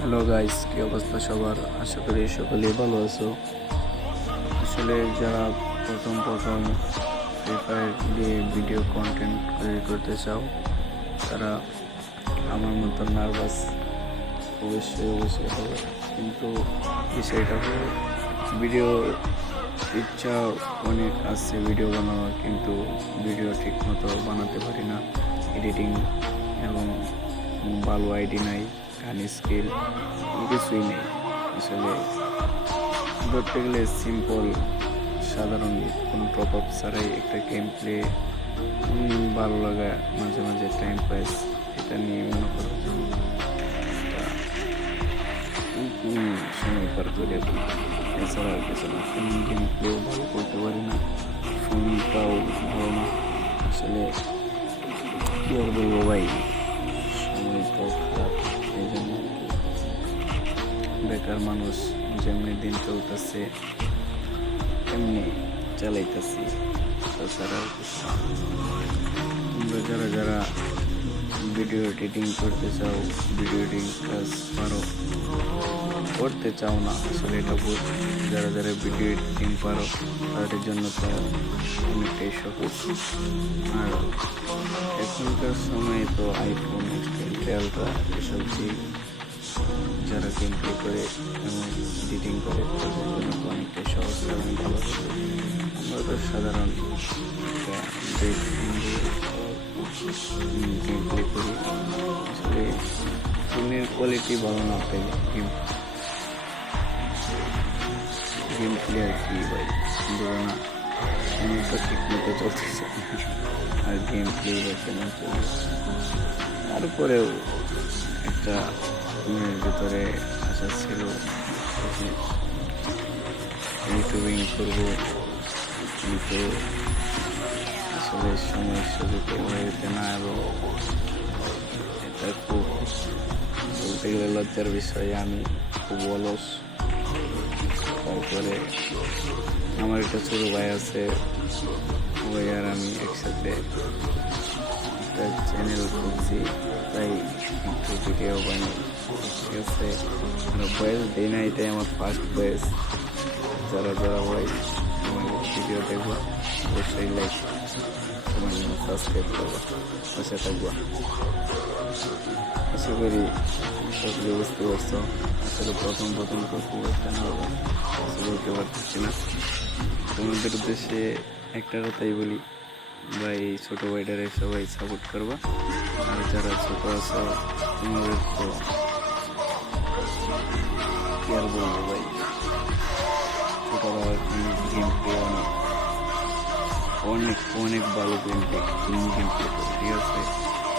Hello guys কি অবস্থা সবার? আশা করি সকলেই ভালো আছো। আসলে যারা প্রথম প্রথম ফ্রি ফায়ার দিয়ে ভিডিও কন্টেন্ট তৈরি করতে চাও, তারা আমার মতো নার্ভাস অবশ্যই অবশ্যই হবে। কিন্তু বিষয়টা হলো ভিডিও ইচ্ছা অনেক আছে ভিডিও বানানোর কিন্তু ভিডিও ঠিক মতো বানাতে পারি না। এডিটিং এবং ভালো আইডি নাই। গান স্কিল কিছুই নেই আসলে ধরতে গেলে সিম্পল সাধারণ কোনো টপ আপ ছাড়াই একটা গেম প্লে ভালো লাগা, মাঝে মাঝে টাইম পাস এটা নিয়ে মনে করো সময় পার করে এছাড়া কিছু না ফোন গেম প্লেও ভালো করতে পারি না ফোনটাও ভালো না। আসলে কী বলব ভাই? বেকার মানুষ যেমনি দিন চলতেছে এমনি চালাইতেছি তাছাড়া। তোমরা যারা যারা ভিডিও এডিটিং করতে চাও ভিডিও এডিটিং কাজ পারো, করতে চাও না, আসলে এটা ভুল যারা যারা ভিডিও এডিটিং পারো, তাদের জন্য তো অনেকটাই সহজ আর এখনকার সময়ে তো আইফোন আলট্রা এসব দিয়ে যারা গেম প্লে করে এবং করে অনেকটাই সহজ এবং ভালো। আমরা তো সাধারণ ফোনের কোয়ালিটি ভালো না পেলে গেম গেম প্লে আর কি ভাই দেবো না ফোনের তো ঠিক মতো চলতেছে। আর গেম প্লে কেমন চলছে তারপরেও একটা মনের ভিতরে আশা ছিল ইউটিউবিং করব। কিন্তু আসলে সময় সুযোগ হয়ে ওঠে না এবং এটা খুব বলতে গেলে লজ্জার বিষয়। আমি খুব অলস। তারপরে আমার একটা ছোটো ভাই আছে। ভাই আর আমি একসাথে একটা চ্যানেল খুলছি। তাই ভিডিও বানাই ঠিক আছে বয়েস দিই না এটাই আমার ফার্স্ট বয়েস। যারা যারা ভাই ভিডিও দেখব অবশ্যই লাইক সাবস্ক্রাইব করব পাশে থাকব আশা করি সকলে বুঝতে পারছ। আসলে প্রথম প্রথম তো খুব একটা নার্ভাস বলতে পারতেছি না। তোমাদের উদ্দেশ্যে একটা কথাই বলি। বা এই ছোটো ভাইটারে সবাই সাপোর্ট করবা। আর যারা ছোট আছো, তোমাদের তো কি আর বলব ভাই? ছোটবেলার গেম প্লে অনেক অনেক অনেক ভালো গেম প্লে গেম প্লে করে ঠিক আছে?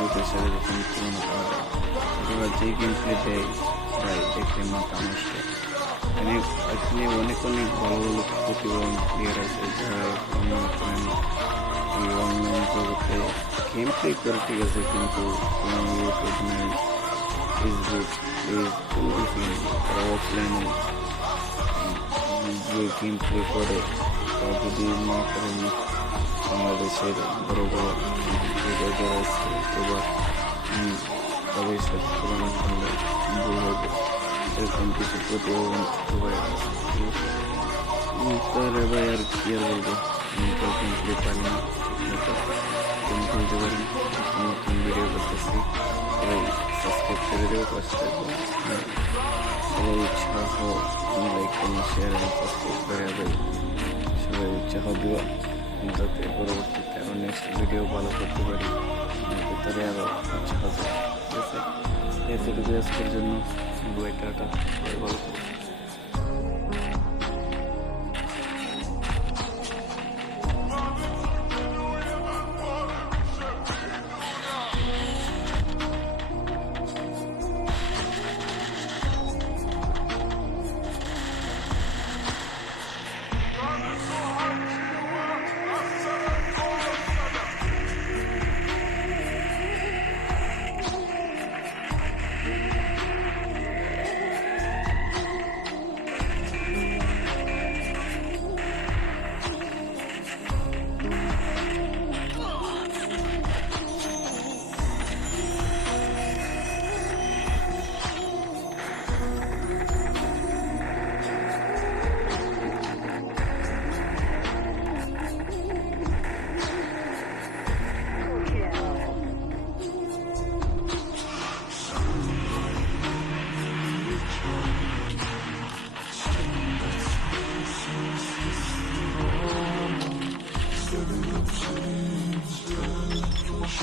ওইটার সাথে যখন তুলনা করা যায় ছোটবেলা যে গেম প্লে দেয়, ভাই, দেখে মাথা নষ্ট। এখানে এখানে অনেক অনেক ভালো ভালো প্রতিভাবান প্লেয়ার আছে যারা মনে করেন এই অনলাইন জগতে গেম প্লে করে ঠিক আছে কিন্তু কোনো ইউটিউব নেই ফেসবুক পেজ কোনো কিছু নেই তারা অফলাইনে যে গেম প্লে করে তা যদি মনে করেন বাংলাদেশের বড় বড় ক্রিকেটার যারা আছে এবার উম, তাদের সাথে তুলনা করলে ভুল হবে এরকম কিছু প্রতিভাবান ছোটো ভাই আছে ঠিক আছে উম, তাহলে ভাই আর কি আর বলব আমি তো গেম প্লে পারি না ঠিকমতো গেম খেলতে পারি না নতুন ভিডিও করতেছি সবাই সাবস্ক্রাইব করে দেবো পাশে থাকব সবাই উৎসাহ লাইক কমেন্ট শেয়ার এবং সাবস্ক্রাইব করে ভাই সবাই উৎসাহ দেওয়া যাতে পরবর্তীতে আরও নেক্সট ভিডিও ভালো করতে পারি ভিতরে আরও উৎসাহ ঠিক আছে এতটুকু আজকের জন্য ভাই টাটা সবাই